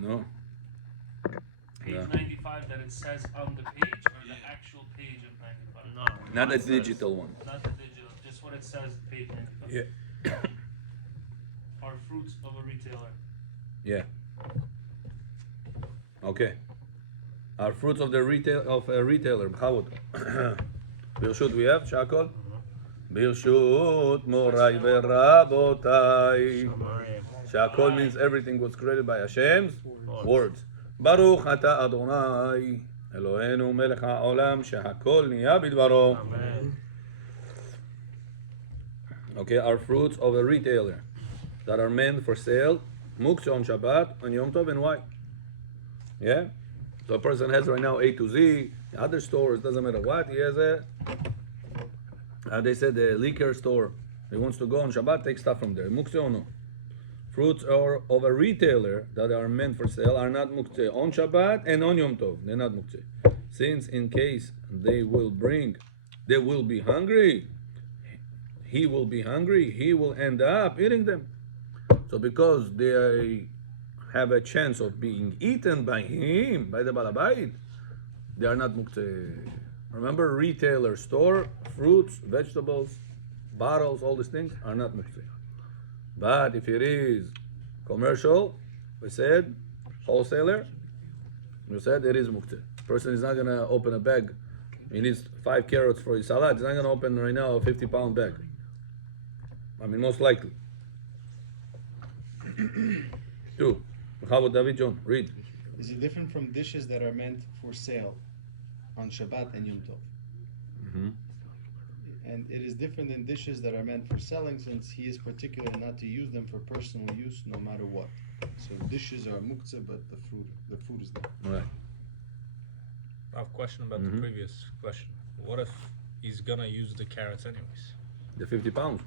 No. Page 95 that it says on the page, or the actual page of 95? No. Not a digital one. Not the digital, just what it says, page 95. Yeah. Are fruits of a retailer. Yeah. Okay. Are fruits of the retailer. How ברשות we have shakol. ברשות מוריי ורבותיי. Shakol means everything was created by Hashem's words. ברוך אתה אדוני אלוהינו מלך העולם שהכל נהיה בדברו. Okay, are fruits of a retailer that are meant for sale, muktzah on Shabbat, on Yom Tov, and why? Yeah? So a person has right now A to Z, other stores, doesn't matter what, he has they said the liquor store. He wants to go on Shabbat, take stuff from there. Muktzah or no? Fruits are of a retailer that are meant for sale are not muktzah on Shabbat and on Yom Tov. They're not muktzah. Since in case they will be hungry, he will be hungry, he will end up eating them. So because they have a chance of being eaten by him, by the Balabait, they are not muktzeh. Remember, retailer store, fruits, vegetables, bottles, all these things are not muktzeh. But if it is commercial, we said, wholesaler, we said it is muktzeh. Person is not going to open a bag. He needs 5 carrots for his salad. He's not going to open right now a 50-pound bag. I mean, most likely. 2. How about David John? Read. Is it different from dishes that are meant for sale on Shabbat and Yom Tov? Mm-hmm. And it is different than dishes that are meant for selling, since he is particular not to use them for personal use no matter what. So dishes are muktzah, but the food is not. Right. I have a question about the previous question. What if he's gonna use the carrots anyways? The 50 pounds.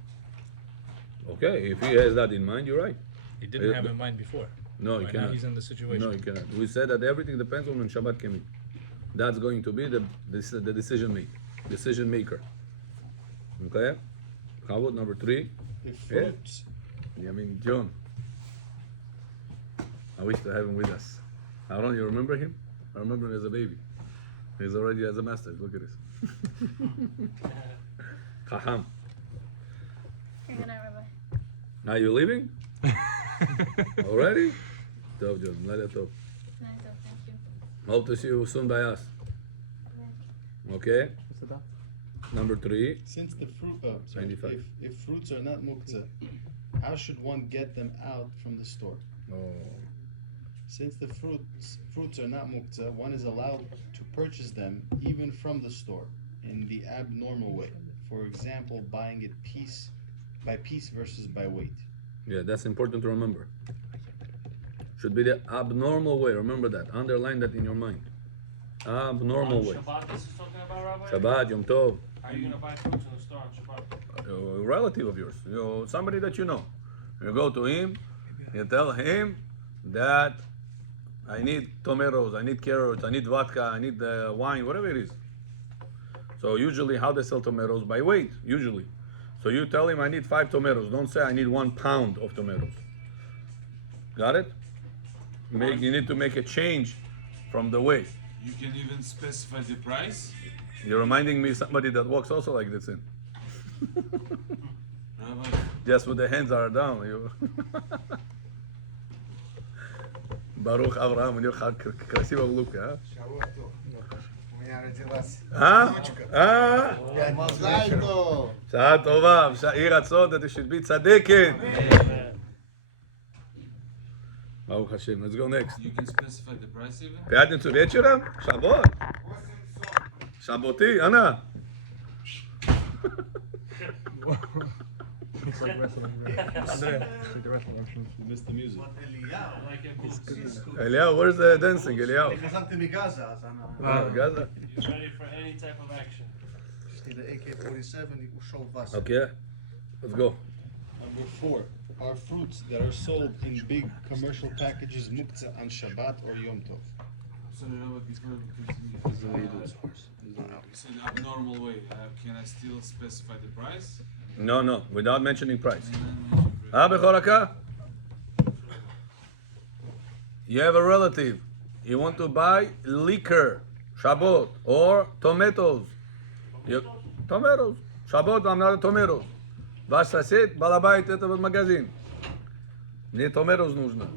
Okay, if he has that in mind, you're right. He didn't have in mind before. No, he Right cannot. now he's in the situation. No, he cannot. We said that everything depends on when Shabbat came in. That's going to be the decision maker. Okay? How about number 3? If fruits, I mean, John. I wish to have him with us. How long you remember him? I remember him as a baby. He's already as a master. Look at this. Chacham. You're gonna, Rabbi. Now you leaving? Already? Tov, John. Laila Tov. Thank you. Hope to see you soon by us. Okay? Number 3. since the fruit, sorry, 95. if fruits are not muktzah, how should one get them out from the store? Oh. Since the fruits are not muktzah, one is allowed to purchase them even from the store in the abnormal way. For example, buying it piece by piece versus by weight. Yeah, that's important to remember. Should be the abnormal way. Remember that. Underline that in your mind. Abnormal way. Shabbat, this is talking about, Rabbi? Shabbat, Yom Tov. How are you going to buy fruits in the store on Shabbat? A relative of yours. Somebody that you know. You go to him. You tell him that I need tomatoes, I need carrots, I need vodka, I need wine, whatever it is. So usually how they sell tomatoes? By weight, usually. So you tell him I need 5 tomatoes. Don't say I need 1 pound of tomatoes. Got it? You need to make a change from the weight. You can even specify the price. You're reminding me of somebody that walks also like this in. Rabbi, Just with the hands are down. Baruch Avraham, у него красивая улыбка, У меня родилась а? дочка. בשעה טובה, יהי רצון that you should be צדיקת. Baruch Hashem. Let's go next. you can specify the price even. Пятницу вечером? Шаббат? Шабботи, Анна? It's like wrestling. Andrea, it's like the wrestling options. You missed the music. Like a book. Eliyahu, where's the dancing, Eliyahu? חזרתי מגזה, אז אני... Gaza? He's ready for any type of action. יש לי ל-AK-47, הוא שול וסר. Okay, let's go. Number 4. Are fruits that are sold in big commercial packages muktzah on Shabbat or Yom Tov? Sorry, Rabbi, you said abnormal way. Can I still specify the price? No, without mentioning price. בכל הקה? You have a relative. You want to buy liquor, Shabbat, or tomatoes. Tomatoes. Shabbat, I'm not a tomatoes. Was сосед, балабайт, это вот магазин. Мне tomatoes нужно.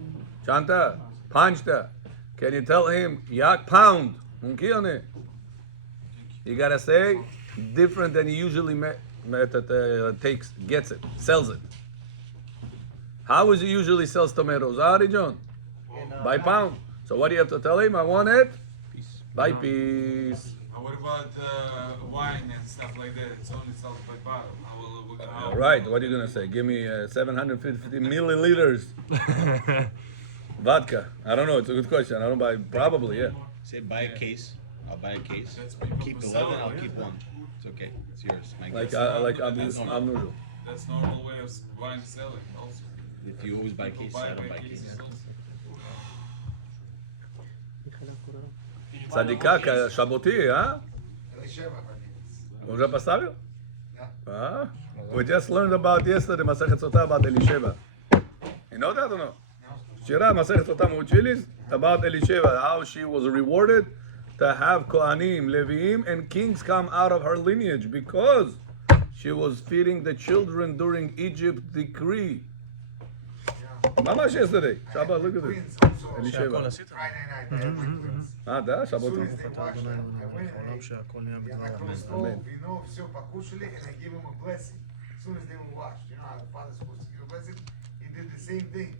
Чанта, панчта. Can you tell him, yak pound? You gotta say different than he usually gets it, sells it. How is he usually sells tomatoes? Ari John? By pound. So what do you have to tell him? I want it by piece. What about wine and stuff like that? It's only sold by bottle. How will we gonna All right, what are you gonna say? Give me 750 milliliters vodka. I don't know. It's a good question. I don't buy. Probably, yeah. Say buy a case. I'll buy a case. That's people Keep who 11. sell it, I'll yeah. keep one. It's okay. It's yours. My Like guess. unusual. That's normal way of buying and selling also. If you always buy People cases, buy I don't buy by cases. cases also. Садика, шаботи, а? Elisheva, honey. Уже поставил? Yeah. Ah, we just learned about yesterday Masechet Sotah about Elisheva. You know that or no? Вчера Masechet Sotah мы учились about Elisheva, how she was rewarded to have Kohanim, Leviim, and kings come out of her lineage because she was feeding the children during Egypt decree. Mamash yesterday. Shabbat, look at this. Twins also. Elisheva. Friday night, I had my twins. Ah, да, As soon Shabbat. as they washed them, I went and я накрыл стол, вино, все покушали, and I gave him a blessing. As soon as they were washed, you know how the father's supposed to give a blessing? He did the same thing.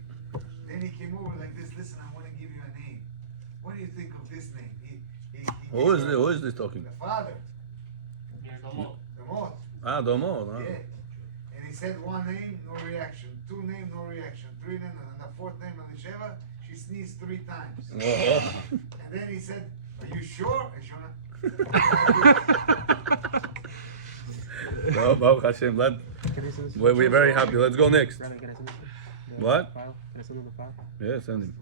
Then he came over like this, listen, I want to give you a name. What do you think of this name? He Who is this talking? The father, Мирдалот. the Mot. Ah, Domo. Yeah. And he said one name, no reaction. Two name, no reaction. Three name, and the fourth name, Elisheva, she sneezed 3 times. Oh. And then he said, are you sure? I said, Well, Baruch Hashem. We're very happy. Let's go next. What? Yeah, send him.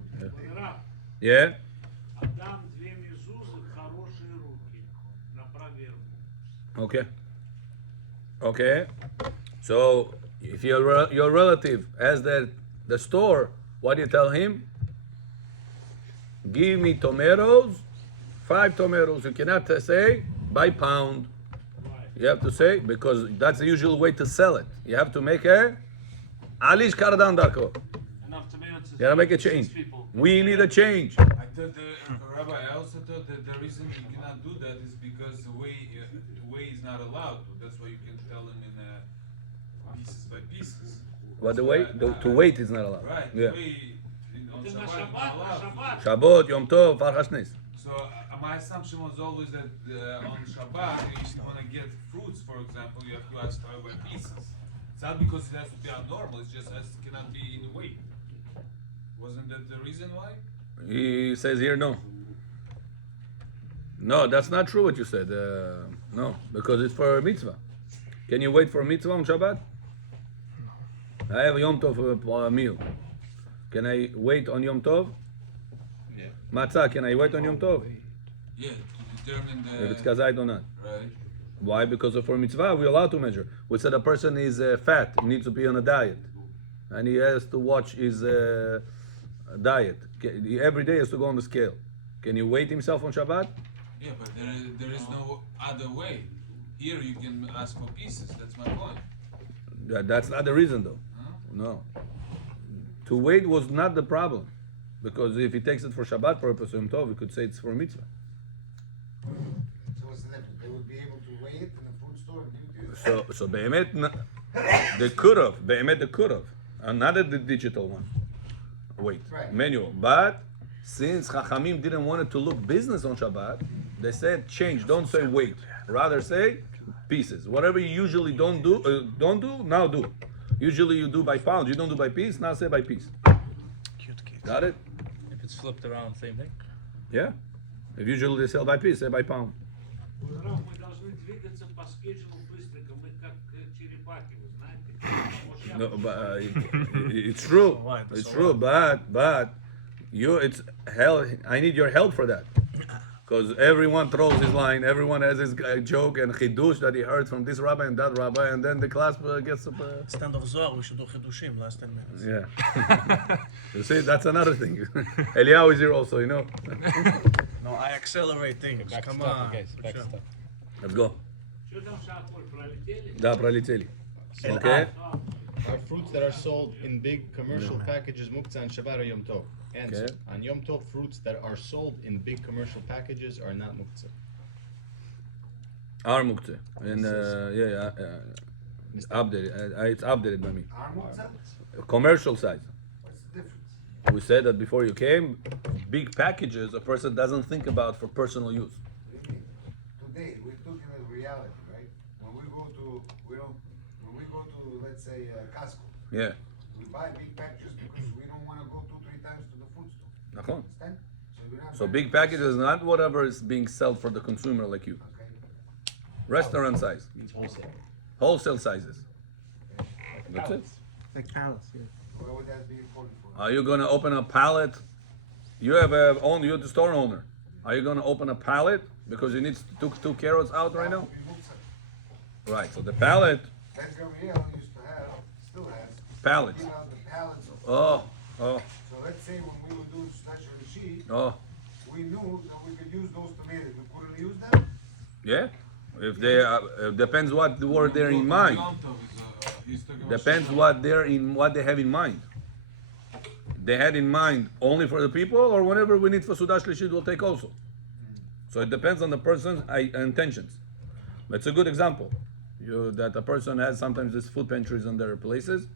Yeah. Отдам 2 мезузы в хорошие руки. На проверку. Okay. Okay. So, if your relative has the store, what do you tell him? Give me tomatoes, 5 tomatoes. You cannot say by pound. You have to say, because that's the usual way to sell it. You have to make a Alish Kardan Darko. Enough tomatoes. You gotta make a 6 change. people. We need a change. I thought Rabbi, I also thought that the reason you cannot do that is because the way is not allowed. That's why you can tell them in pieces by pieces. But the way to wait is not allowed. Right. Yeah. The way on Ты на Shabbat шаббат, not на allowed. шаббат. Shabbat, Yom Tov, Farhashnes. So my assumption was always that on Shabbat, if you want to get fruits, for example, you have to ask for by pieces. It's not because it has to be abnormal. It's just cannot be in weight. Wasn't that the reason why? He says here no. No, that's not true what you said. No, because it's for a mitzvah. Can you wait for a mitzvah on Shabbat? I have Yom Tov for a meal. Can I wait on Yom Tov? Yeah. Matzah, can I wait on Yom Tov? Yeah, to determine the. If it's kazait or not. Right. Why? Because for mitzvah, we're allowed to measure. We said a person is fat, he needs to be on a diet. And he has to watch his diet. Every day he has to go on the scale. Can he weight himself on Shabbat? Yeah, but there is no other way. Here you can ask for pieces. That's my point. That's not the reason though. Huh? No. To wait was not the problem. Because if he takes it for Shabbat purpose, Yom Tov, he could say it's for mitzvah. So what's the difference? They would be able to weigh it in a food store and give it to you. So Be'emet, they could have. Be'emet, they could have. And not the digital one. Wait, Right. manual. But since Chachamim didn't want it to look business on Shabbat, they said change. Don't say wait. Rather say pieces. Whatever you usually don't do, now do. Usually you do by pound. You don't do by piece. Now say by piece. Cute kid. Got it? If it's flipped around, same thing. Yeah. If usually they sell by piece, say by pound. Раф, мы должны двигаться по скеджулу быстренько. Мы как черепахи, вы знаете. No, but it's true. Why? It's true. But it's help. I need your help for that. Because everyone throws his line, everyone has his joke and chidush that he heard from this rabbi and that rabbi, and then the class gets Stand of Zohar, we should do Chidushim last 10 minutes. yeah. You see, that's another thing. Eliyahu is here also, you know. No, I accelerate things. Back Come stuff, on. guys. Back Sure. stuff. Let's go. Что там шапор пролетели? Да, пролетели. And Okay. Are fruits that are sold in big commercial packages muktzah on Shabbat or Yom Tov? Answer. Okay. On Yom Tov, fruits that are sold in big commercial packages are not muktzah. Our muktzeh. And it's updated. It's updated by me. Our muktzah? Commercial size. What's the difference? We said that before you came, big packages a person doesn't think about for personal use. What do you mean? Today, we're talking about reality, right? When we go to, let's say, Costco, Yeah. we buy big packages because we don't want to go 2-3 times to the food store. נכון. Understand? So we're not So buying big packages is not whatever is being sold for the consumer like you. Okay. Restaurant size. Means wholesale. Wholesale sizes. That's it. Like palace, yeah. Why would that be important for us? Are you gonna open a pallet? You're the store owner. Are you gonna open a pallet because you need two carrots out right now? Right. So the pallet, Ben Gamriel used to have, still has, pallets. give out the pallets of. Oh, So let's say when we would do Stasher Rishi, oh, we knew that we could use those tomatoes. We couldn't use them? yeah. If they depends what the word they're in mind. Yom Tov is, he's talking about Depends Shabbat. what they have in mind. They had in mind only for the people, or whenever we need for Sudash Lishit, we'll take also. So it depends on the person's intentions. It's a good example. That a person has sometimes these food pantries in their places.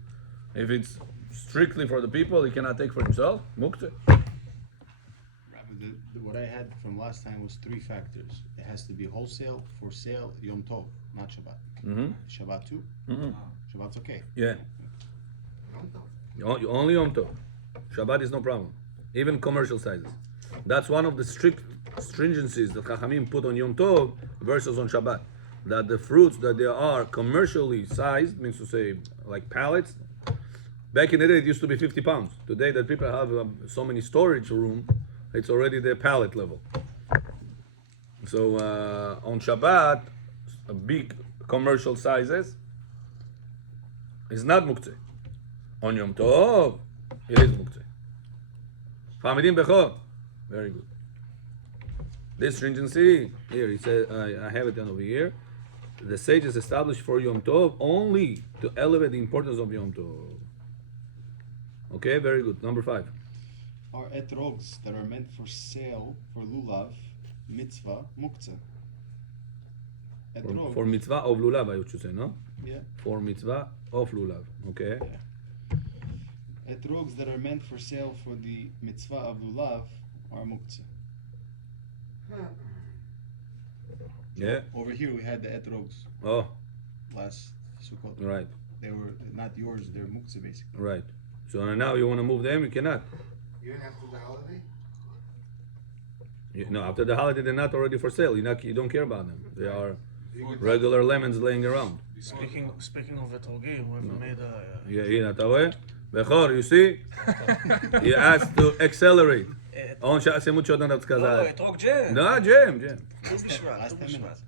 If it's strictly for the people, he cannot take for himself. Muktzeh. Rabbi, what I had from last time was 3 factors. It has to be wholesale, for sale, Yom Tov, not Shabbat. Mm-hmm. Shabbat too? Mm-hmm. Shabbat's okay. Yeah. Only Yom Tov. Shabbat is no problem. Even commercial sizes. That's one of the strict stringencies that Chachamim put on Yom Tov versus on Shabbat. That the fruits that they are commercially sized, means to say like pallets. Back in the day, it used to be 50 pounds. Today, that people have so many storage room, it's already the pallet level. So on Shabbat, a big commercial sizes is not muktzeh. On Yom Tov, it is muktzeh. Chamidim bechor, very good. This stringency here, he said, I have it down over here. The sages established for Yom Tov only to elevate the importance of Yom Tov. Okay, very good. Number 5. Are etrogs that are meant for sale for lulav, mitzvah, muktzah? Etrog, For mitzvah of lulav, I should say, no? yeah. For mitzvah of lulav. Okay. Etrogs that are meant for sale for the mitzvah of lulav are muktzah. Yeah. Over here we had the etrogs Oh, last Sukkot. right, They were not yours, they're muktzah basically. right. So now you want to move them, you cannot. Even after the holiday? No, after the holiday, they're not already for sale. You don't care about them. They are regular lemons laying around. Speaking of etrogim, we've made a... Yeah, הנה, אתה רואה? בכור, you see? He asked to accelerate. On שעשימות שעוד נדעת לא, כזה. etrog jam. No, jam. ט"ו בשבט, Last ט"ו 10 בשבט. minutes.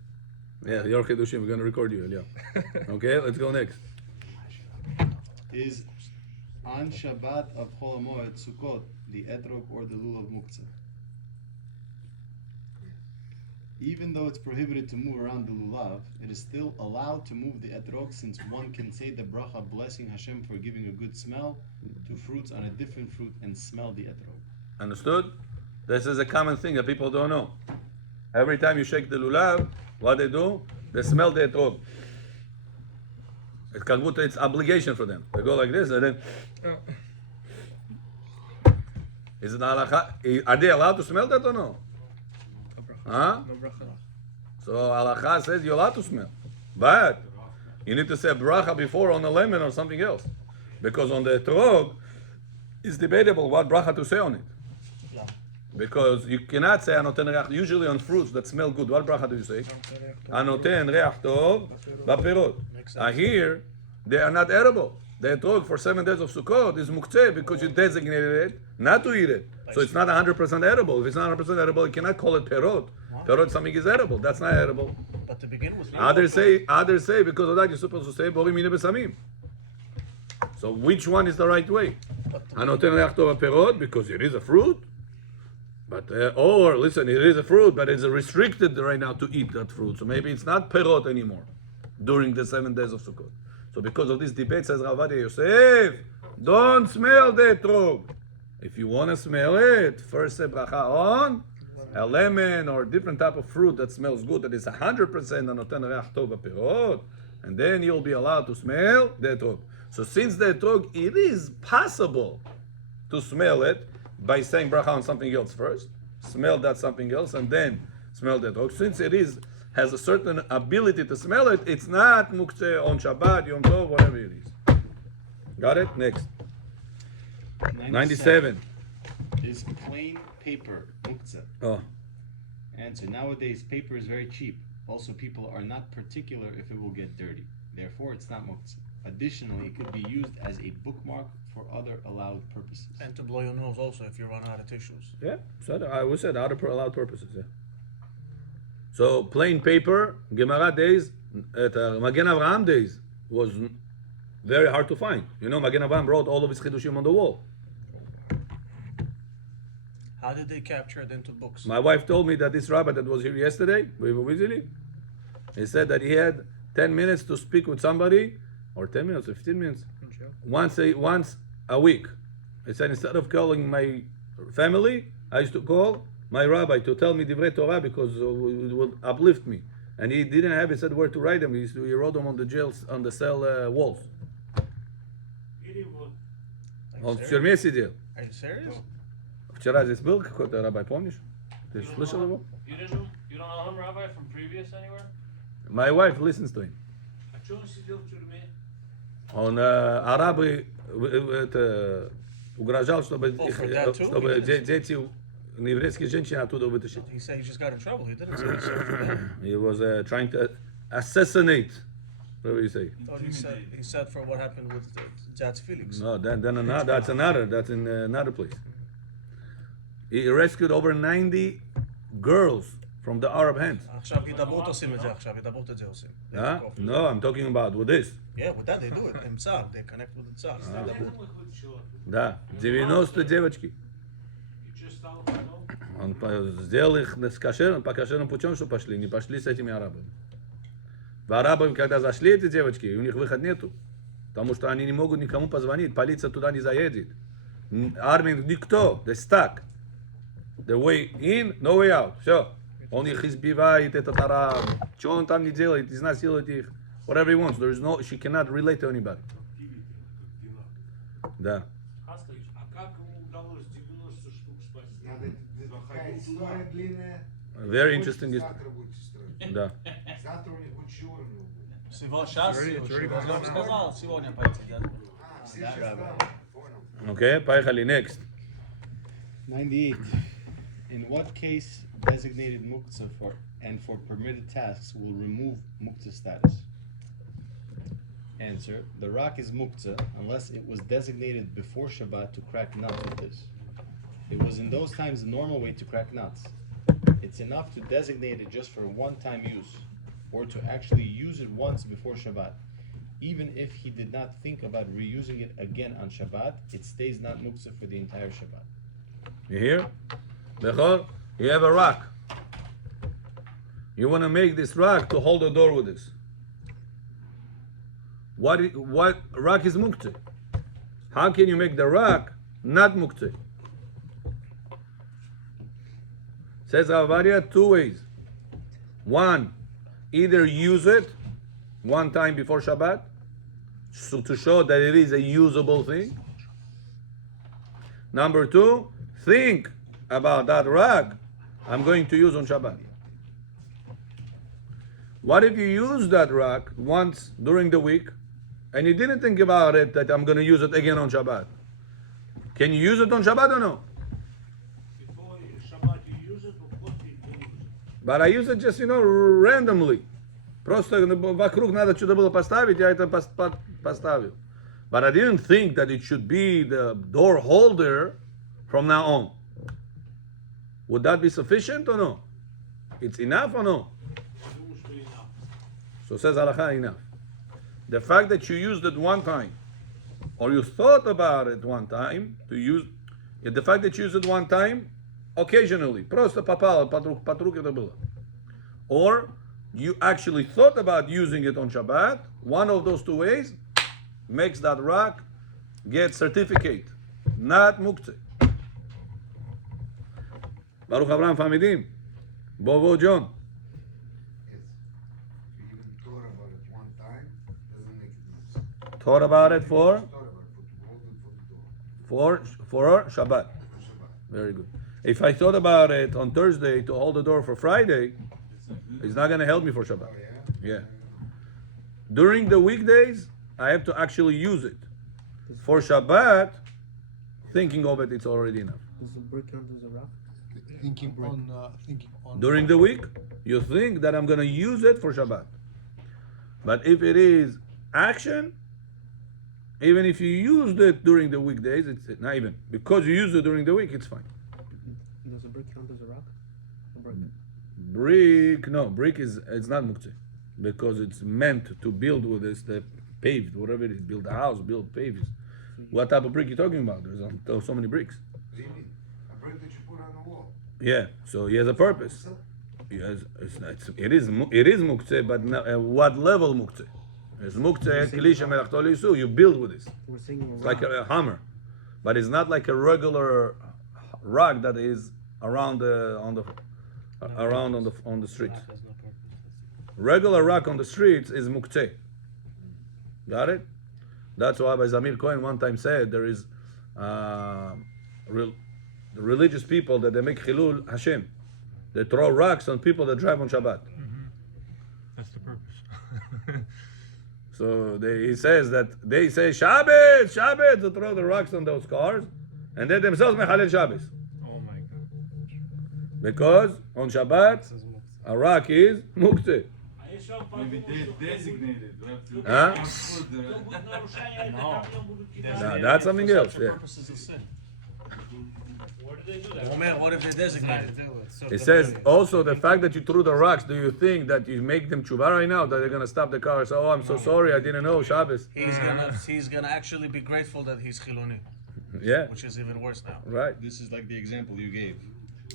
Yeah, your chidushim, we're going to record you, Eliyahu. Okay, let's go next. Is on Shabbat of Chol HaMoed, Sukkot, the etrog or the lulav muktzah? Even though it's prohibited to move around the lulav, it is still allowed to move the etrog since one can say the bracha blessing Hashem for giving a good smell to fruits on a different fruit and smell the etrog. Understood? This is a common thing that people don't know. Every time you shake the lulav, what they do? They smell the etrog. It's obligation for them. They go like this and then... Is it halacha? Are they allowed to smell that or no? Huh? No bracha. So halacha says you're allowed to smell. But you need to say bracha before on the lemon or something else. Because on the etrog, it's debatable what bracha to say on it. Because you cannot say anoten reach. Usually on fruits that smell good, what bracha do you say? Anoten reach tov b'perot. Here, they are not edible. the etrog for 7 days of Sukkot is muktzeh because you designated it not to eat it. So it's not 100% edible. If it's not 100% edible, you cannot call it perot. Perot something is edible. That's not edible. But to begin with, Others say because of that you're supposed to say borim mine besamim. So which one is the right way? Hanoten reach tov perot because it is a fruit. But or listen, it is a fruit, but it's restricted right now to eat that fruit. So maybe it's not perot anymore during the 7 days of Sukkot. So because of this debate, says Ovadia Yosef, don't smell the etrog. If you want to smell it, first say bracha on a lemon or different type of fruit that smells good, that is 100% hanoten reach tov perot, and then you'll be allowed to smell the etrog. So since the etrog, it is possible to smell it by saying bracha on something else first, smell that something else, and then smell the etrog. Since it has a certain ability to smell it, it's not muktzeh on Shabbat, Yom Tov, whatever it is. Got it? Next. 97. Is plain paper muktzah? Oh, Answer: nowadays, paper is very cheap. Also, people are not particular if it will get dirty. Therefore, it's not muktzah. Additionally, it could be used as a bookmark for other allowed purposes. and to blow your nose also if you run out of tissues. yeah. So I would say out of allowed purposes. Yeah. So plain paper, Gemara days, at Magen Avraham days was very hard to find. You know, Magen Avraham wrote all of his chidushim on the wall. How did they capture it into books? My wife told me that this rabbi that was here yesterday, we were visiting, he said that he had 10 minutes to speak with somebody, or 10 minutes or 15 minutes, once a week. He said instead of calling my family, I used to call my rabbi to tell me divrei Torah because it will uplift me. And he didn't have, he said, where to write them. He wrote them on the cell walls. Или вот. Он в тюрьме сидел. Are you serious? Вчера здесь был какой-то рабай, помнишь? Ты слышал его? You don't know him, Rabbi, from previous anywhere? My wife listens to him. А что он сидел в тюрьме? Он арабы угрожал, чтобы дети, еврейские женщины оттуда вытащить. He said he just got in trouble. He didn't say he said for them. He was trying to assassinate. What do you say? Thought he said for what happened with Jats Felix. No, then that's in another place. He rescued over 90 girls from the Arab hands. עכשיו הידברות עושים את זה עכשיו, הידברות את זה עושים. Huh? No, I'm talking about with this. Yeah, with that they do it. עם צה"ל, they connect with the צה"ל. Знаете, мы хоть чего? Да, 90 девочки. И что стало потом? Он сделал их по кошерным путем, что пошли, не пошли с этими арабами. В арабам, когда зашли эти девочки, у них выход нету. Потому что они не могут никому позвонить, полиция туда не заедет. Армия, никто, they're stuck. The way in, no way out. Все. Он их избивает, этот араб. Что он там не делает, изнасилует их. Whatever he wants. There is no, she cannot relate to anybody. Да. А как ему удалось 90 штук спасти? Надо такая история длинная. Very interesting. Завтра будете строить. Да. Завтра у них ученый будет. Всего сейчас, он нам сказал сегодня пойти, да? Все сейчас там. Понял. Okay, поехали. Next. 98. In what case designated muktzah for permitted tasks will remove muktzah status? Answer: the rock is muktzah unless it was designated before Shabbat to crack nuts with this. It was in those times the normal way to crack nuts. It's enough to designate it just for one-time use, or to actually use it once before Shabbat. Even if he did not think about reusing it again on Shabbat, it stays not muktzah for the entire Shabbat. You hear? Bechor, you have a rock. You want to make this rock to hold the door with this. What rock is muktzeh? How can you make the rock not muktzeh? Says Ovadia, two ways. One, either use it one time before Shabbat, so to show that it is a usable thing. Number two, think about that rock I'm going to use on Shabbat. What if you use that rock once during the week and you didn't think about it that I'm going to use it again on Shabbat? Can you use it on Shabbat or no? Before Shabbat you use it, before you don't use it. But I use it just, randomly. Просто вокруг надо что-то было поставить, я это поставил. but I didn't think that it should be the door holder from now on. Would that be sufficient or no? It's enough or no? So says halacha enough. The fact that you used it one time, or you thought about it one time to use, the fact that you used it one time, occasionally, просто попало, под руки это было. Or you actually thought about using it on Shabbat, one of those two ways makes that rock get certificate, not muktzeh. Baruch Abraham Famidim. Bovo John. Yes. If you even thought about it one time, doesn't make it muktzeh. Thought about it for Thought about it, hold it for the door. for Shabbat. For Shabbat. Very good. If I thought about it on Thursday to hold the door for Friday, it's not going to help me for Shabbat. Oh, Yeah. During the weekdays, I have to actually use it. For Shabbat, thinking of it, it's already enough. Does the brick count as a rock? Thinking on During the week, you think that I'm going to use it for Shabbat. But if it is action, even if you used it during the weekdays, it's not even. Because you used it during the week, it's fine. Does the brick count as a rock? A brick. Brick, no, brick is it's not muktzeh. Because it's meant to build with this, the paved, whatever it is, build a house, build paves. What type of brick you talking about? There's so many bricks. What do you mean? A brick that you put on the wall. Yeah, so he has a purpose. Yes, it is muktzeh, but what level muktzeh? It's muktzeh, kilisha, melachto lisu. You build with this. We're singing It's like a hammer, but it's not like a regular rock that is around on the streets. Regular rock on the streets is muktzeh. Got it? That's why Rabbi Zamir Cohen one time said there is the religious people that they make chilul Hashem. They throw rocks on people that drive on Shabbat. That's the purpose. So he says that they say Shabbat, Shabbat, to throw the rocks on those cars, and they themselves mechalel Shabbos. Oh my God. Because on Shabbat, a rock is muktzeh. Maybe they designated. We Huh? have to put the- No, that's something else. Yeah. Purposes of sin. Where do they do that? Oh man, what if they designated? It says also the fact that you threw the rocks. Do you think that you make them tshuva right now? That they're gonna stop the car and say, "Oh, I'm so sorry, I didn't know Shabbos." He's gonna actually be grateful that he's chiloni, Yeah. which is even worse now. Right. This is like the example you gave.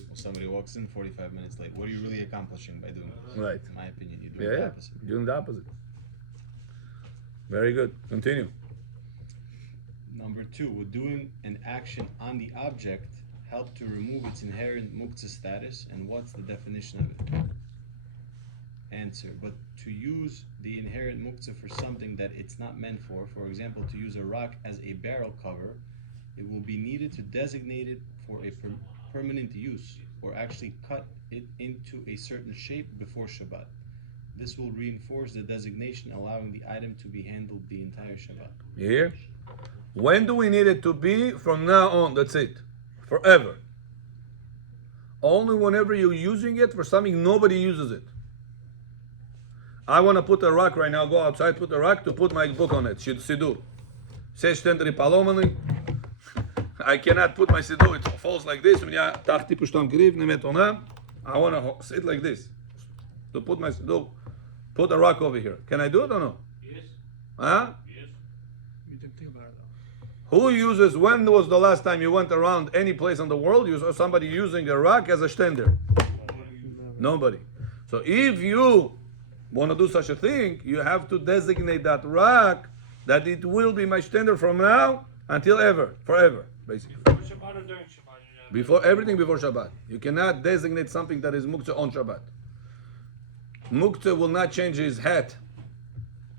Well, somebody walks in 45 minutes late. What are you really accomplishing by doing this? Right. In my opinion, you're doing Yeah. the Yeah. opposite. Doing the opposite. Very good. Continue. Number two, would doing an action on the object help to remove its inherent muktzah status, and what's the definition of it? Answer, but to use the inherent muktzah for something that it's not meant for example, to use a rock as a barrel cover, it will be needed to designate it for a permanent use, or actually cut it into a certain shape before Shabbat. This will reinforce the designation, allowing the item to be handled the entire Shabbat. You hear? When do we need it to be? From now on. That's it. Forever. Only whenever you're using it for something nobody uses it. I want to put a rock right now. Go outside, put a rock to put my book on it. Siddur. Say stendri palomani. I cannot put my siddur. It falls like this. I want to sit like this to put my siddur. Put a rock over here. Can I do it or no? Yes, Huh? yes. You didn't think about it though. Who uses, when was the last time you went around any place in the world, you saw somebody using a rock as a stender? Nobody. So if you want to do such a thing, you have to designate that rock that it will be my stender from now until ever, forever, basically. Before Shabbat or during Shabbat? Before everything before Shabbat. You cannot designate something that is muktzah on Shabbat. Muktzah will not change his hat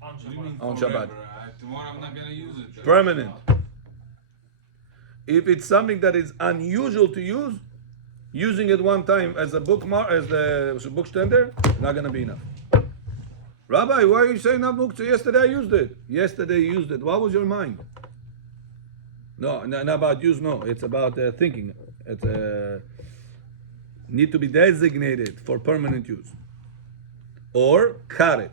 On What do you Shabbat. mean on forever? Shabbat. Tomorrow I'm not gonna use it. Permanent. If it's something that is unusual to use, using it one time as a bookmark, as the book stender, not going to be enough. Rabbi, why are you saying not muktzah? Yesterday I used it. Yesterday you used it. What was your mind? No, not about use. No, it's about thinking. It's need to be designated for permanent use, or cut it.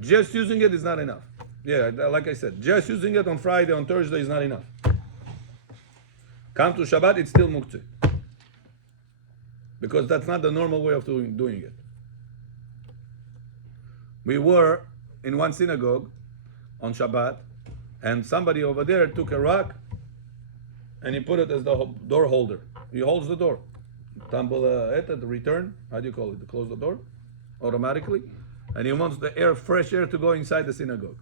Just using it is not enough. Yeah, like I said, just using it on Friday, on Thursday is not enough. Come to Shabbat, it's still muktzeh. Because that's not the normal way of doing it. We were in one synagogue on Shabbat, and somebody over there took a rock and he put it as the door holder. He holds the door. Tumble it at the return. How do you call it? To close the door automatically. And he wants the air, fresh air, to go inside the synagogue.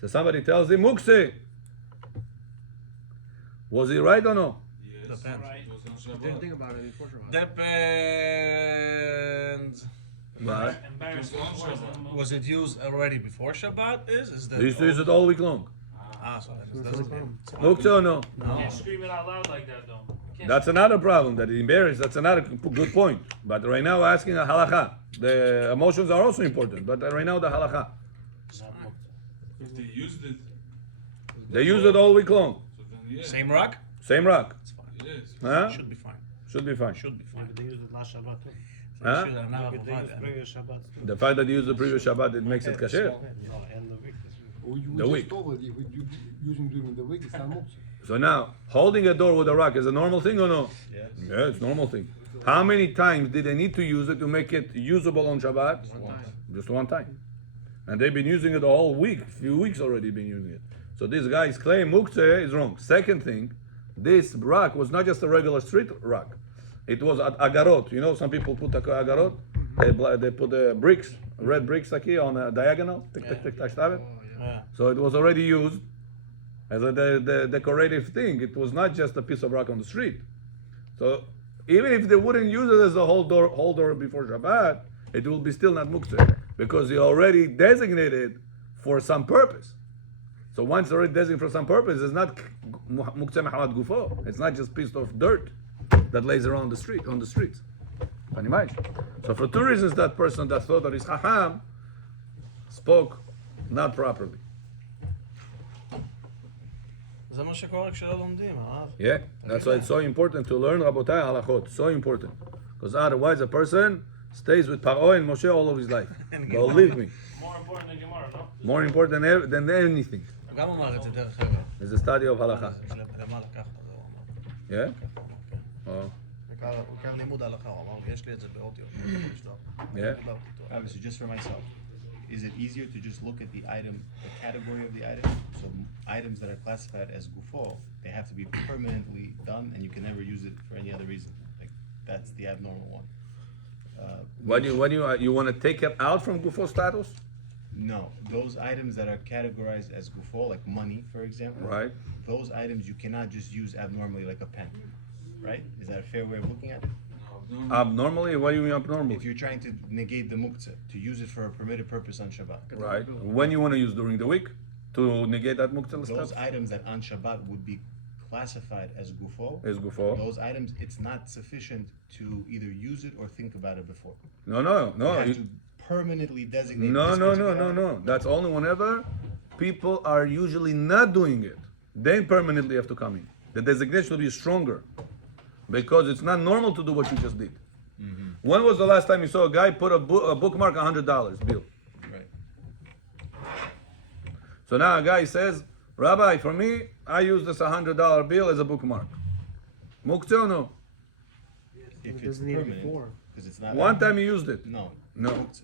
So somebody tells him, Mukse. Was he right or no? Yes. Depends. It was on Didn't Shabbat. think about it before Shabbat. Depends. Right. Embarrassing. It was on Shabbat. Was it used already before Shabbat? Is that They used to use it all week long. So that So doesn't it's count. Mukse or no? You can't scream it out loud like that though. You can't That's another problem, that he embarrassed. That's another good point. But right now we're asking a halacha. The emotions are also important, but right now the halacha. If they used it, They use it all week long. so then yeah. Same rock? Same rock. It's fine. Yes. Huh? Should be fine. Should be fine. Should be fine. They used it last Shabbat too. Huh? Should have not They used Ovadia. previous Shabbat too. The fact that you use the previous Shabbat, it makes it kasher. No, and the week. Or you The just week. over if you using during the week, it's not muktzah. So now, holding a door with a rock is a normal thing or no? Yes. Yeah, it's a normal thing. How many times did they need to use it to make it usable on Shabbat? One time. Just one time. And they've been using it all week, few weeks already been using it. So this guy's claim, muktzeh, is wrong. Second thing, this rock was not just a regular street rock. It was agarot. You know, some people put agarot. They put bricks, red bricks like here on a diagonal. Tick, tick, tick, tick, tick. Yeah. So it was already used as a decorative thing. It was not just a piece of rock on the street. So even if they wouldn't use it as a holder before Shabbat, it will be still not muktzeh, because you already designated for some purpose. So once already designated for some purpose, it's not muktzeh mahalat gufo. It's not just piece of dirt that lays around the streets. Can you imagine? So for two reasons, that person that thought that is chacham spoke not properly. זה מה שקורה כשלא לומדים, הרב. Yeah, that's why it's so important to learn Rabotai halachot. So important, because otherwise a person stays with Paro and Moshe all of his life. Believe me, more important than Gemara, no? more important than anything הוא גם אמר את זה דרך אגב. is the study of halacha. זה למעלה ככה, זה הוא אמר. Yeah. כן. Oh. הוא כן לימוד הלכה, הוא אמר לי, יש לי את זה באותיות. Yeah. Obviously, just for myself, is it easier to just look at the item, the category of the item? So items that are classified as gufo, they have to be permanently done, and you can never use it for any other reason. Like that's the abnormal one. What do you want to take it out from gufo status? No, those items that are categorized as gufo, like money, for example. Right. Those items you cannot just use abnormally, like a pen. Right? Is that a fair way of looking at it? Abnormally? What do you mean abnormally? If you're trying to negate the muktzah, to use it for a permitted purpose on Shabbat. Right. When you want to use during the week to negate that muktzah Those stuff? items that on Shabbat would be classified as gufo, Is gufo. those items, it's not sufficient to either use it or think about it before. No. You have to permanently designate. this particular item. No. That's only whenever people are usually not doing it. Then permanently have to come in. The designation will be stronger, because it's not normal to do what you just did. When was the last time you saw a guy put a bookmark $100 bill? Right. So now a guy says, Rabbi, for me, I use this $100 bill as a bookmark. Muktzeh or no? If It it's doesn't need it permanent, before. because it's not. One time he used it. No. No. Muktzah.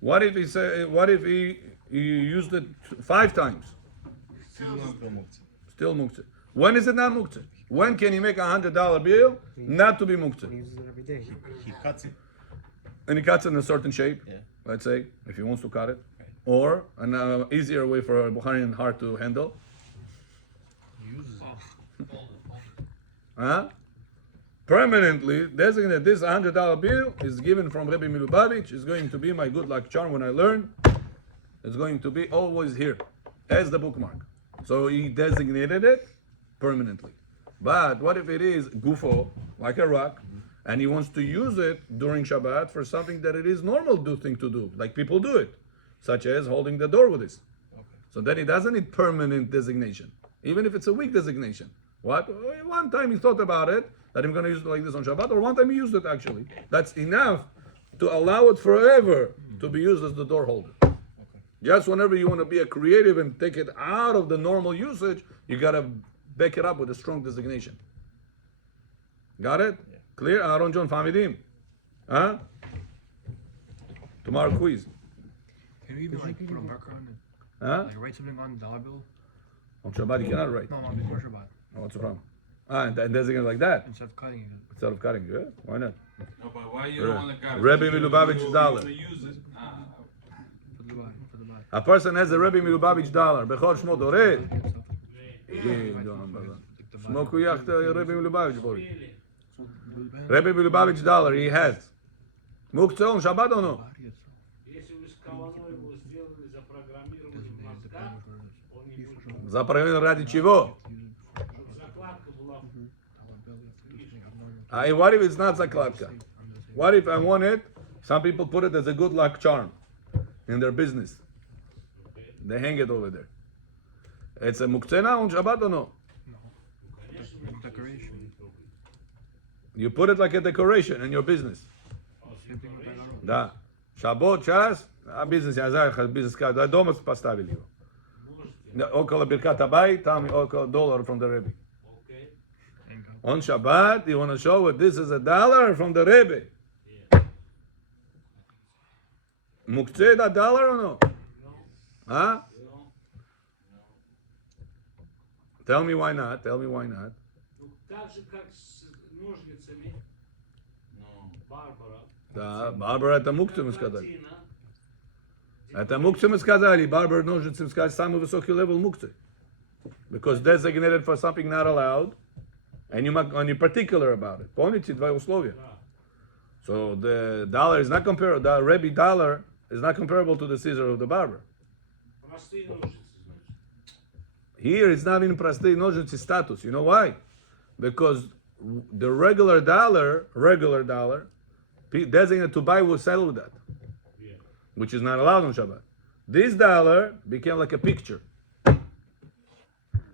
What if he say? What if he used it 5 times? Still muktzah. Still muktzeh. When is it not muktzeh? When can he make $100 bill not to be He muktzeh? uses it every day. He cuts it. And he cuts it in a certain shape. Yeah. Let's say, if he wants to cut it, Right. or an easier way for a Bukharian heart to handle. He uses it. Huh? Permanently designate this $100 bill is given from Rabbi Milubavitch. Is going to be my good luck charm when I learn. It's going to be always here as the bookmark. So he designated it permanently. But what if it is gufo, like a rock, and he wants to use it during Shabbat for something that it is normal thing to do, like people do it, such as holding the door with this. So then he doesn't need permanent designation, even if it's a weak designation. What? One time he thought about it, that I'm going to use it like this on Shabbat, or one time he used it actually. That's enough to allow it forever to be used as the door holder. Just whenever you want to be a creative and take it out of the normal usage, you got to back it up with a strong designation. Got it? Yeah. Clear? Aaron John Famidim. Huh? Tomorrow quiz. Can you even like put a marker on it? Huh? Like write something on the dollar bill? On Shabbat you cannot write. No, on before Shabbat. Oh, what's the problem? And designate like that Instead of cutting it. instead of cutting. Yeah, why not? No, but why you don't want to cut it? Rabbi You- Milubavitch you- dollar. You use it. For the buy. For the buy. A person has a Rabbi Milubavitch dollar. Bechor Shmo Doret. Shmo Kuyach Rabbi Milubavitch Boris. Rabbi Milubavitch dollar he has. Muktzeh on Shabbat or no? Если вы с Каваной его сделали, запрограммировали в мозгах, он не будет. Заправлен ради чего? Чтобы закладка была. What if it's not zakladka? What if I want it? Some people put it as a good luck charm in their business. They hang it over there. It's a muktzena on Shabbat or no? Decoration. You put it like a decoration in your business. Same thing with that. Да. Шаббат, час, а бизнес, я знаю, бизнес, когда дома поставили его. Около Биркат Абай, там около $1 from the Rebbe. Okay. On Shabbat, you want to show what this is $1 from the Rebbe. Muktzeh that dollar or no? Huh? Tell me why not. Tell me why not. Ну, так же, как с ножницами Барбара. Да, Барбара это мукцию мы сказали. Картина. Это мукцию мы сказали. Барбара ножницы сказали самый высокий level мукции. Because designated for something not allowed. And you're particular about it. Помните два условия? So the dollar is not comparable. The Rebbe dollar is not comparable to the scissor of the barber. Простые ножницы, значит. Here it's not in простые ножницы status. You know why? Because the regular dollar, designated to buy will settle with that, which is not allowed on Shabbat. This dollar became like a picture.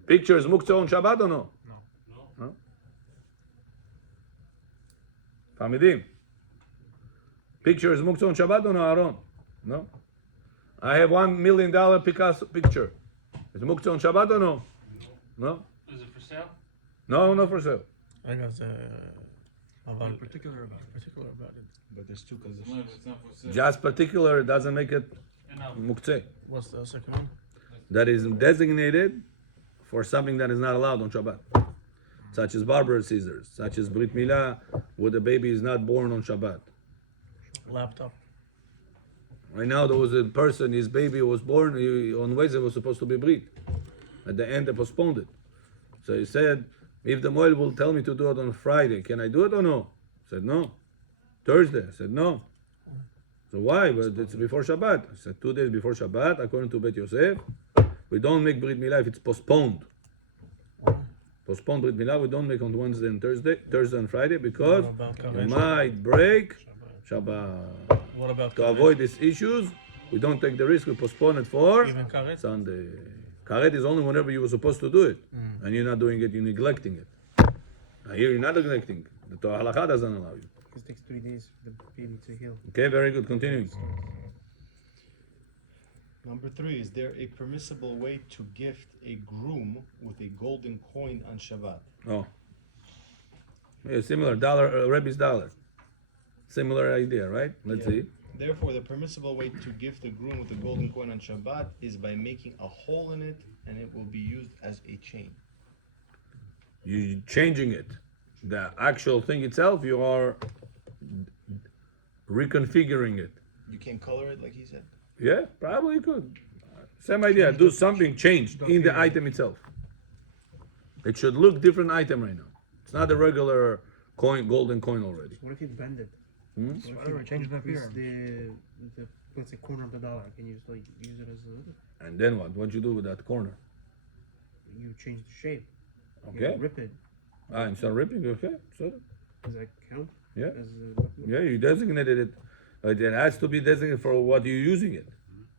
Picture is muktzah on Shabbat or no? No. Famidim. Picture is muktzah on Shabbat or no, Aaron? No. I have $1 million Picasso picture. Is muktzah on Shabbat or no? No. Is it for sale? No, not for sale. I got Be particular about it. particular about it. But there's two No, positions. it's not for sale. Just particular doesn't make it Enough. muktzeh. What's the second one? That is designated for something that is not allowed on Shabbat, such as barber scissors, such as brit milah, where the baby is not born on Shabbat. Laptop. Right now, there was a person, his baby was born on Wednesday, was supposed to be brit. At the end, they postponed it. So he said, if the Moel will tell me to do it on Friday, can I do it or no? I said, no. Thursday? I said, no. So why? Well, it's before Shabbat. I said, 2 days before Shabbat, according to Bet Yosef, we don't make Brit Milah if it's postponed. Postponed Brit Milah, we don't make on Wednesday and Thursday and Friday, because What about you Karet? might break Shabbat. What about To Karet? avoid these issues, we don't take the risk, we postpone it for Even Karet? Sunday. Karet is only whenever you were supposed to do it, and you're not doing it, you're neglecting it. Now here you're not neglecting. The Torah halakha doesn't allow you. Because it takes 3 days for the baby to heal. Okay, very good. Continuing. Number 3, is there a permissible way to gift a groom with a golden coin on Shabbat? Oh, yeah, similar dollar, Rebbe's dollar. Similar idea, right? Let's Yeah. see. Therefore, the permissible way to gift a groom with a golden coin on Shabbat is by making a hole in it, and it will be used as a chain. You're changing it. The actual thing itself, you are reconfiguring it. You can color it like he said. Yeah, probably you could. Same idea. Do something changed in the item itself. It should look different item right now. It's not a regular coin, golden coin already. What if you bend it? Whatever, change the Increase appearance. the let's say corner of the dollar. Can you just like use it as a And then what? What you do with that corner? you change the shape? Okay. You rip it. Instead of ripping, okay. So, Does that count? yeah. As a, Yeah, you designated it. It has to be designated for what you're using it.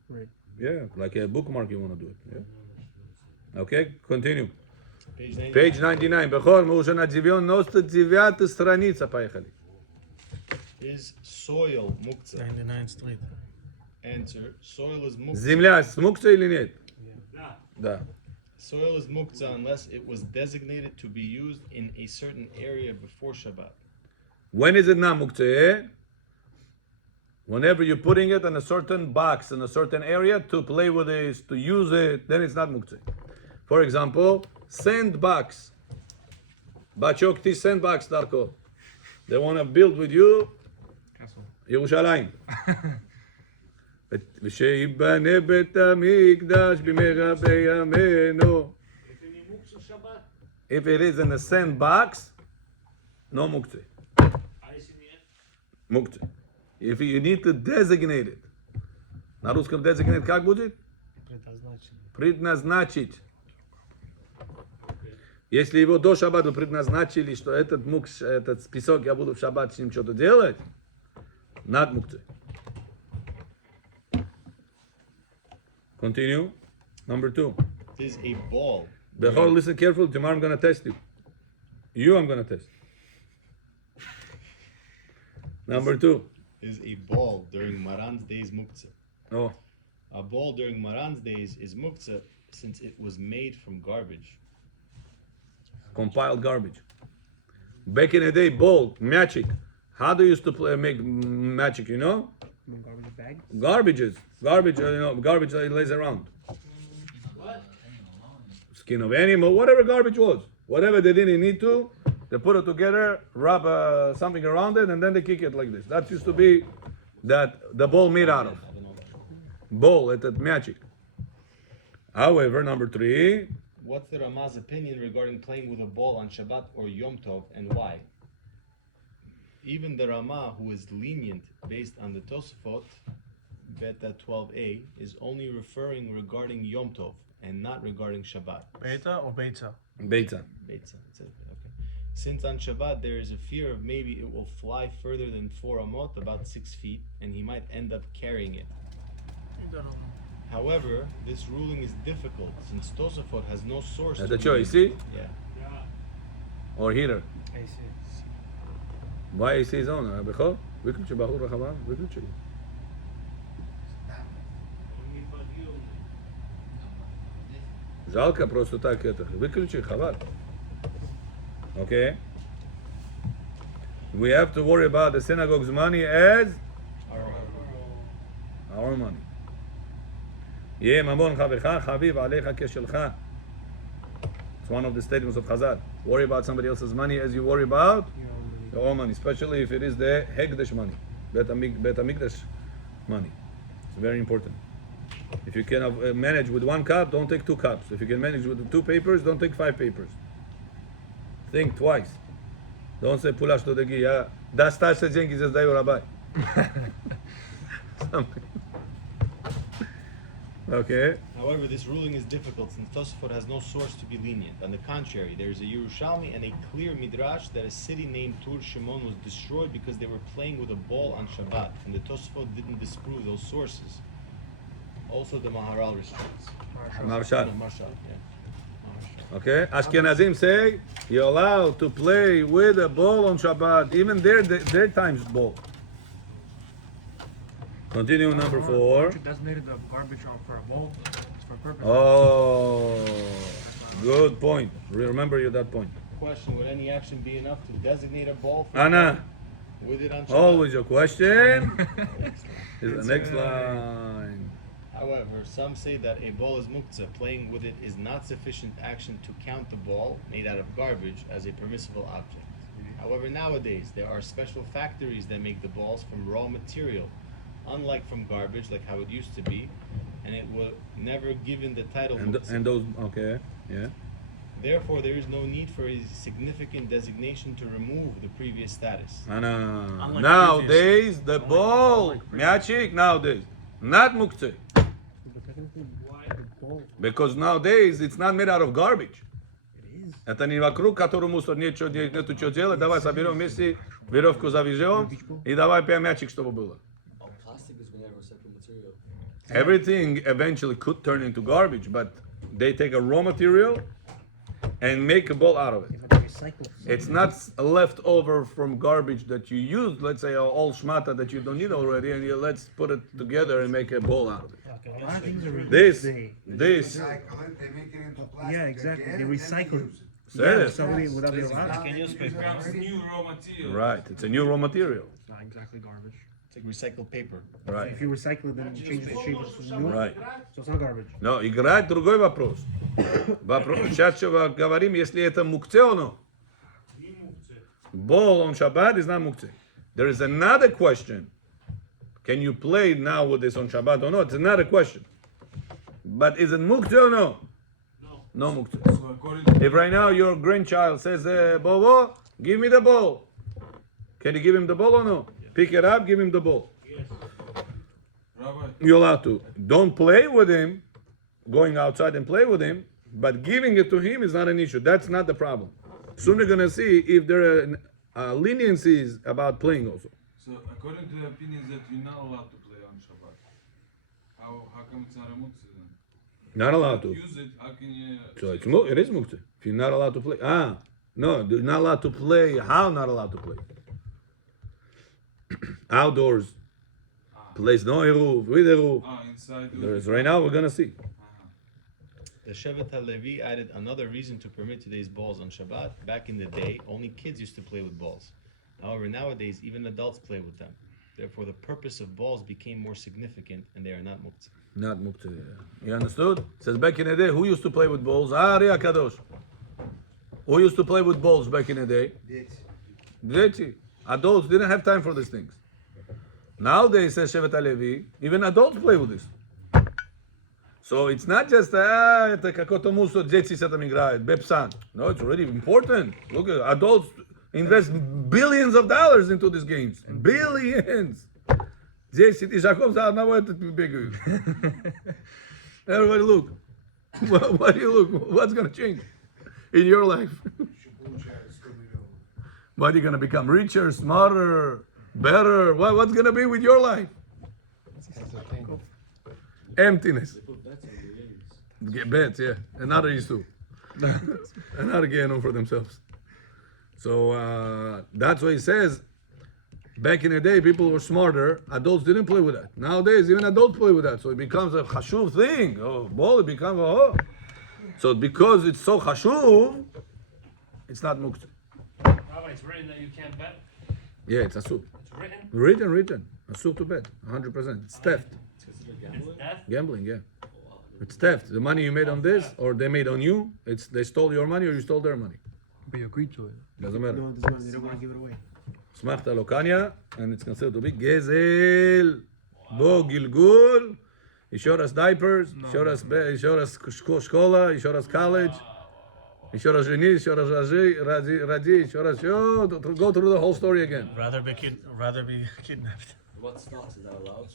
Right. Yeah, like a bookmark you want to do it. Yeah. Okay, continue. Page 99. Page 99. Бехор, мы уже на 99-й странице поехали. Is soil muktzah? 99th Street. Answer: soil is muktzah. Земля с мукцей или нет? Да. Да. Soil is muktzah unless it was designated to be used in a certain area before Shabbat. When is it not muktzeh? Whenever you're putting it in a certain box in a certain area to play with it, to use it, then it's not muktzeh. For example, sandbox. Bachokti sandbox, Darko. They want to build with you ירושלים. ושיבנה בית המקדש במהרה בימינו. Это не мукса шаббат. If it is in a sandbox, no muktzeh. А если нет? Muktzeh. If you need to designate it. На русском designate как будет? Предназначить. Если его до шаббата предназначили, что этот мукш, этот песок, я буду в шаббат с ним что-то делать, not muktzeh. Continue. Number 2. It is a ball. Bechor, listen carefully. Tomorrow I'm going to test you. I'm going to test. Number 2. Is a ball during Maran's days muktzah. Oh, A ball during Maran's days is muktzah since it was made from garbage. compiled garbage. Back in the day, ball, magic. How do you used to make magic, you know? Garbage bag. Garbage, garbage that lays around. What? Skin of animal, whatever garbage was. Whatever they didn't need to, they put it together, wrap something around it, and then they kick it like this. That used to be that the ball made out of. Ball, it's magic. However, number 3, What's the Ramah's opinion regarding playing with a ball on Shabbat or Yom Tov, and why? Even the Ramah, who is lenient based on the Tosafot, Beta 12a, is only referring regarding Yom Tov and not regarding Shabbat. Beta or beta? Beta. Beta, okay. Since on Shabbat there is a fear of maybe it will fly further than 4 amot, about 6 feet, and he might end up carrying it. However, this ruling is difficult since Tosafot has no source. That's to a choice, believe. see? Yeah. Да. Or heater. I see. Why is his own? Bechor? Выключи, Бахур Рахаван, выключи. Он неподъемный. Жалко просто так это. Выключи, хават. Okay? We have to worry about the synagogue's money as our money. יהיה ממון חברך, חביב עליך כשלך. It's one of the statements of Chazal. Worry about somebody else's money as you worry about your own money, especially if it is the Hekdesh money, Bet HaMikdash money. It's very important. If you can manage with 1 cup, don't take 2 cups. If you can manage with 2 papers, don't take 5 papers. Think twice. Don't say pula что деньги, я достаточно деньги здесь даю рабай. Okay. However, this ruling is difficult since Tosafot has no source to be lenient. On the contrary, there is a Yerushalmi and a clear midrash that a city named Tur Shimon was destroyed because they were playing with a ball on Shabbat, and the Tosafot didn't disprove those sources. Also, the Maharal restricts. Marshal. No, Marshal, yeah. Okay. Ashkenazim say you're allowed to play with a ball on Shabbat, even their time's ball. Continue number 4. You designated the garbage for a bowl. It's for purpose. Oh, good point. Remember you that point. Question: would any action be enough to designate a ball for Anna, with it on Shabbat? always your question is the next line. However, some say that a ball is muktzah. Playing with it is not sufficient action to count the ball made out of garbage as a permissible object. However, nowadays there are special factories that make the balls from raw material, unlike from garbage, like how it used to be, and it was never given the title muktzah. And those, okay, yeah. Therefore, there is no need for a significant designation to remove the previous status. Anna, Unlike nowadays the ball, magic nowadays, not muktzeh. But technically, the bowl. Because nowadays it's not made out of garbage. Это не вокруг, которому нету что делать. Давай соберем вместе, веревку завяжем и давай прям мячик, чтобы было. Plastic is made out of recycled material. Everything eventually could turn into garbage, but they take a raw material and make a ball out of it. If it's recycled. It's not left over from garbage that you used, let's say all shmata that you don't need already, and let's put it together and make a ball out of it. A lot of things are reused This, today. this, Recycle it, they make it into plastic. Yeah, exactly. again, They and then recycle use it. Say it. somebody would that be allowed? It becomes new raw material. Right, it's a new raw material. It's not exactly garbage. It's like recycled paper. Right, If you recycle it, then it changes the shape of the new. right. So it's not garbage. Но играет другой вопрос. Сейчас что говорим, если это мукце оно. Ball on Shabbat is not muktzeh. There is another question. Can you play now with this on Shabbat or not? It's another question. But is it muktzeh or no? No muktzeh. So according to If right now your grandchild says, Bobo, give me the ball. Can you give him the ball or no? Pick it up, give him the ball. Rabbi, You're allowed to. Don't play with him, going outside and play with him, but giving it to him is not an issue. That's not the problem. Soon we're going to see if there are leniencies about playing also. so according to the opinions that you're not allowed to play on Shabbat, how come it's not a muktzah then? Not allowed to. Use it, how can you... So it is muktzeh. If you're not allowed to play. No, you're not allowed to play. How not allowed to play? Outdoors. Place no eruv, with eruv. inside the... There is right now, we're going to see. The Shevet HaLevi added another reason to permit today's balls on Shabbat. Back in the day, only kids used to play with balls. However, nowadays, even adults play with them. Therefore, the purpose of balls became more significant, and they are not muktzah. Not muktzeh. You understood? It says back in the day, who used to play with balls? Ari HaKadosh. Who used to play with balls back in the day? Deitzi. Adults didn't have time for these things. Nowadays, says Shevet HaLevi, even adults play with this. So it's not just это какое-то мусор, дети с этим играют, бепсан. No, it's already important. Look at adults invest billions of dollars into these games. Billions. 10 ишаков за одного этот бегают. Everybody look. What do you look? What's going to change in your life? What, are you going to become richer, smarter, better? What's going to be with your life? Emptiness. Get bets, yeah. Another issue. Another game for themselves. So that's what he says. Back in the day, people were smarter. Adults didn't play with that. Nowadays, even adults play with that. So it becomes a chashuv thing. Oh, ball, it becomes So because it's so chashuv, it's not muktzah. Rabbi, it's written that you can't bet. Yeah, it's asur. It's written. Written. Asur to bet. 100%. It's theft. It's death. Gambling, yeah. It's theft. The money you made on this, or they made on you, it's they stole your money or you stole their money. But you agreed to it. Doesn't matter. No, they don't want to give it away. Smachta lokanya, and it's considered to be gezel. Bo gilgul. He showed us diapers. He showed us shkola. He showed us college. He showed us Reni. He showed us Raji. He showed us. Go through the whole story again. Rather be kidnapped. What stocks is that allowed?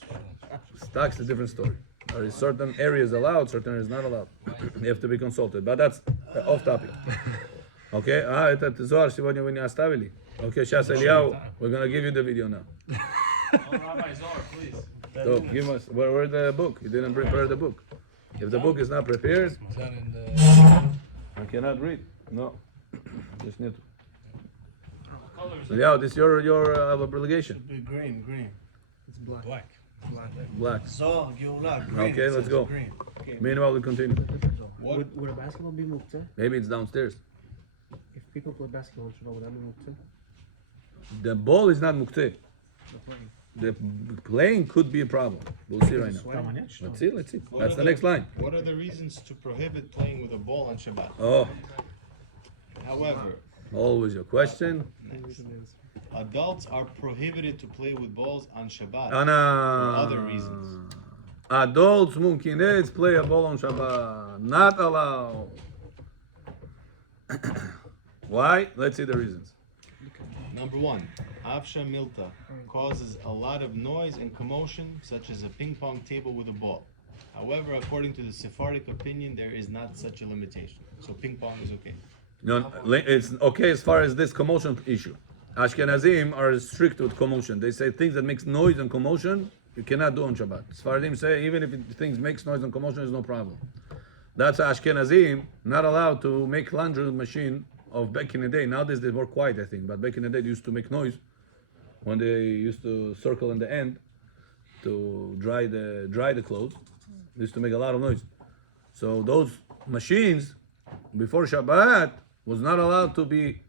Stocks is a different story. There is certain areas allowed, certain areas not allowed. You have to be consulted. But that's off topic. Okay? Этот Zohar сегодня вы не оставили. Okay, сейчас Eliyahu, we're gonna give you the video now. Oh, Rabbi Zohar, please. So give us where's the book? You didn't prepare the book. If the book is not prepared, I cannot read. No, just need to. What color is it? Eliyahu, this is your obligation. Green. It's black. Black. Zohar, Geulah, green. Okay, it let's says go. green. Meanwhile, we continue. Would a basketball be muktzah? Maybe it's downstairs. If people play basketball on Shabbat, would that be muktzah? The ball is not mukteh. The playing. The playing could be a problem. We'll see right now. Let's see. That's the next line. What are the reasons to prohibit playing with a ball on Shabbat? Oh, However, always your question. adults are prohibited to play with balls on Shabbat Ana. for other reasons. Adults mumkinet play a ball on Shabbat. Not allowed. Why? Let's see the reasons. Number one, Avsha Milta causes a lot of noise and commotion, such as a ping pong table with a ball. However, according to the Sephardic opinion, there is not such a limitation. So ping pong is okay. No, it's okay as far as this commotion issue. Ashkenazim are strict with commotion. They say things that makes noise and commotion you cannot do on Shabbat. Sephardim say even if things makes noise and commotion is no problem. That's Ashkenazim not allowed to make laundry machine of back in the day. Nowadays they're more quiet, I think. But back in the day they used to make noise when they used to circle in the end to dry the clothes. They used to make a lot of noise. So those machines before Shabbat was not allowed to be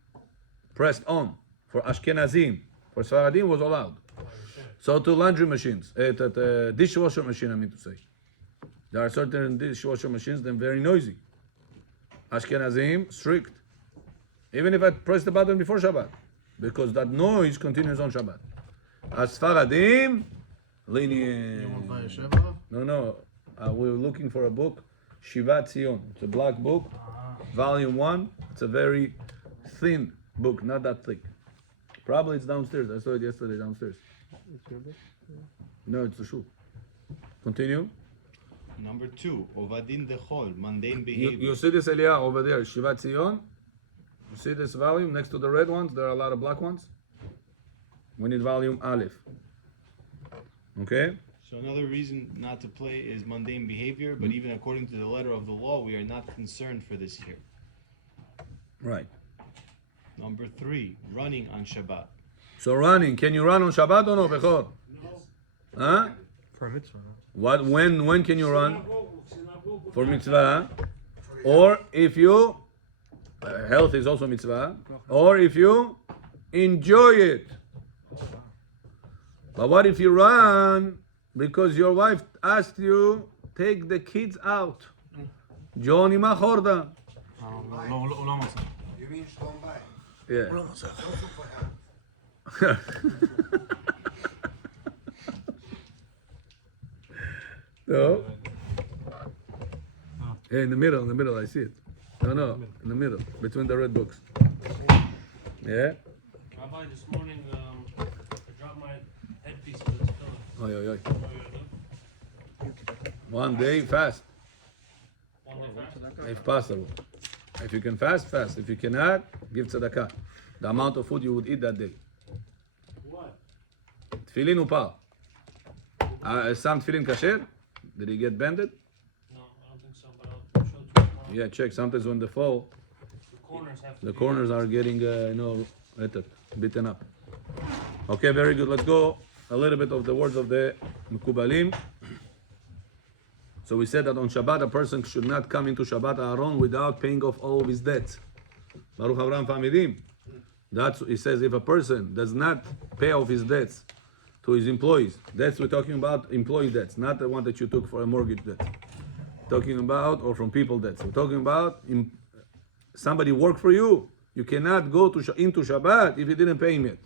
pressed on for Ashkenazim. For Sfaradim was allowed. So to laundry machines, dishwasher machine, I mean to say. There are certain dishwasher machines that are very noisy. Ashkenazim, strict. Even if I press the button before Shabbat, because that noise continues on Shabbat. As Sfaradim, lenient. No. We were looking for a book, Shivat Zion. It's a black book, volume 1. It's a very thin book, not that thick. Probably it's downstairs. I saw it yesterday downstairs. It's your book? No, it's the shul. Continue. Number 2, Ovadin Dechol, mundane You behavior. see this Eliah over there, Shivat Zion? You see this volume next to the red ones? There are a lot of black ones. We need volume Aleph. Okay? So another reason not to play is mundane behavior, but even according to the letter of the law, we are not concerned for this here. Right. Number 3, running on Shabbat. So running, can you run on Shabbat or no, Bechor? Huh? For a mitzvah, no? What? When can you run? For mitzvah. Or if you, health is also mitzvah. Or if you enjoy it. But what if you run because your wife asked you, take the kids out? Johnny Mahorda. You mean Shalom Bay? Yeah. Also for health. No. Yeah, in the middle, I see it. No, in the middle, between the red books. Yeah? Rabbi, this morning I dropped my headpiece to this pillow. Oy, oy, oy. What are you gonna do? One day fast, One day fast? if possible. If you can fast, fast. If you cannot, give tzedakah. The amount of food you would eat that day. What? Tefillin upal. Some tefillin kasher? Did he get bended? No, I don't think so, but I'll show it to you tomorrow. Yeah, check. Sometimes when they fall, The corners have to the be- corners are getting, beaten up. Okay, very good. Let's go a little bit of the words of the Mekubalim. So we said that on Shabbat, a person should not come into Shabbat Aaron without paying off all of his debts. Baruch Avraham Famidim. That's, he says, if a person does not pay off his debts to his employees, debts we're talking about employee debts, not the one that you took for a mortgage debt. Talking about, or from people debts. We're talking about somebody worked for you. You cannot go into Shabbat if you didn't pay him yet.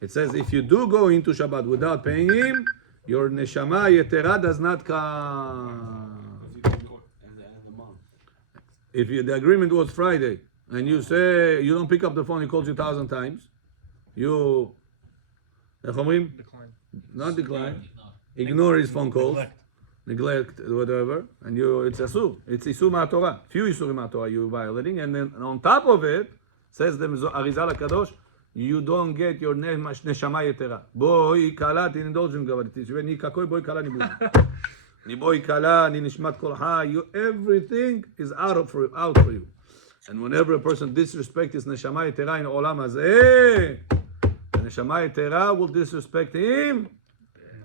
It says if you do go into Shabbat without paying him, your neshama yetera does not come. If the agreement was Friday and you say you don't pick up the phone, he calls you 1,000 times, you Decline. not decline, ignore his phone calls, neglect whatever, and it's asur. It's isur ma'atorah. Few isurim ma'atorah you violating, and then on top of it says the Arizal Kadosh, you don't get your neshama yetera. Boi kala tinindolzim gavariti. Ni kakoi boi kala ni bui. Ni boi kala ni nishmat kol ha. Everything is out for you. And whenever a person disrespects his neshama yetera in olam hazeh, the neshama yetera will disrespect him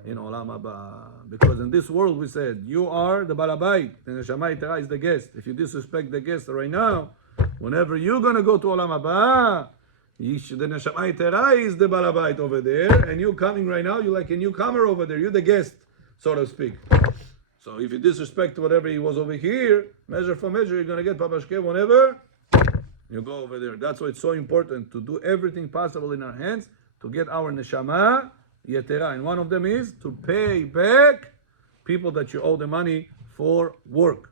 in olam haba. Because in this world we said you are the balabait, the neshama yetera is the guest. If you disrespect the guest right now, whenever you're gonna go to olam haba, the neshama yetera is the balabait over there, and you coming right now, you're like a newcomer over there. You're the guest, so to speak. So if you disrespect whatever he was over here, measure for measure, you're gonna get papashke whenever you go over there. That's why it's so important to do everything possible in our hands to get our neshama yetera. And one of them is to pay back people that you owe the money for work.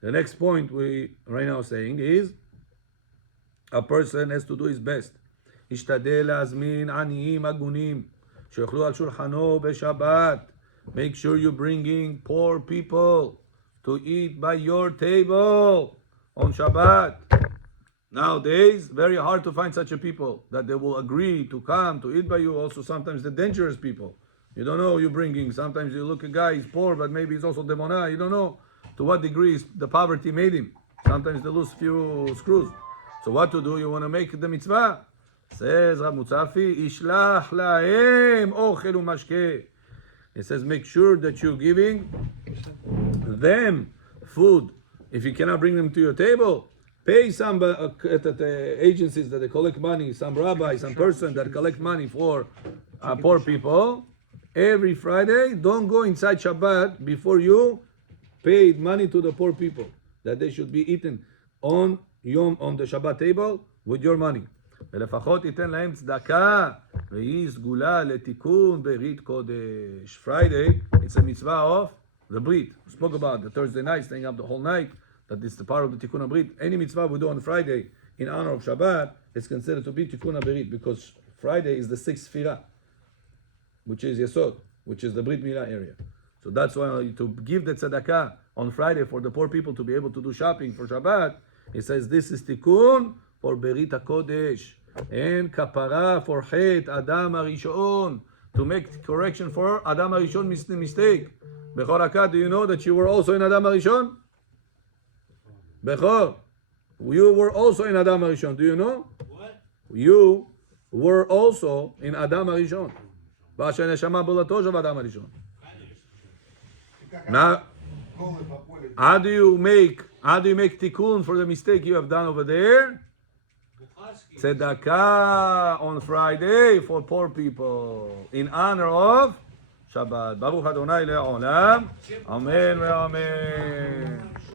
The next point we right now saying is a person has to do his best. ישתדל להזמין עניים הגונים שיאכלו על שולחנו בשבת. Make sure you're bringing poor people to eat by your table on Shabbat. Nowadays, very hard to find such a people that they will agree to come to eat by you. Also, sometimes the dangerous people. You don't know who you're bringing. Sometimes you look a guy, he's poor, but maybe he's also demona. You don't know. to what degree the poverty made him. Sometimes they lose few screws. So what to do? You want to make the mitzvah? Says Rab Mutzafi, Ishlach lahem ochel u'mashke. It says make sure that you're giving them food. If you cannot bring them to your table, pay some at the agencies that they collect money, some rabbi, some person that collect money for poor people. Every Friday, don't go inside Shabbat before you paid money to the poor people, that they should be eaten on the Shabbat table with your money. ולפחות ייתן להם צדקה והיא סגולה לתיקון ברית קודש. Friday, it's a mitzvah of the Brit. We spoke about the Thursday night, staying up the whole night, that is the part of the Tikkun HaBrit. Any mitzvah we do on Friday in honor of Shabbat is considered to be Tikkun HaBrit, because Friday is the sixth Sefirah, which is Yesod, which is the Brit Milah area. So that's why to give the tzedakah on Friday for the poor people to be able to do shopping for Shabbat, it says this is Tikkun for Berit HaKodesh and Kapara for Chet Adam HaRishon, to make correction for Adam HaRishon mistake. Bechor Akkad, do you know that you were also in Adam HaRishon? Bechor, you were also in Adam HaRishon. Do you know? What? You were also in Adam HaRishon. Ba'asher neshama b'olato of Adam HaRishon. Now, how do you make tikkun for the mistake you have done over there? Tzedakah on Friday for poor people in honor of Shabbat. Baruch Adonai le'olam. Amen ve'amen.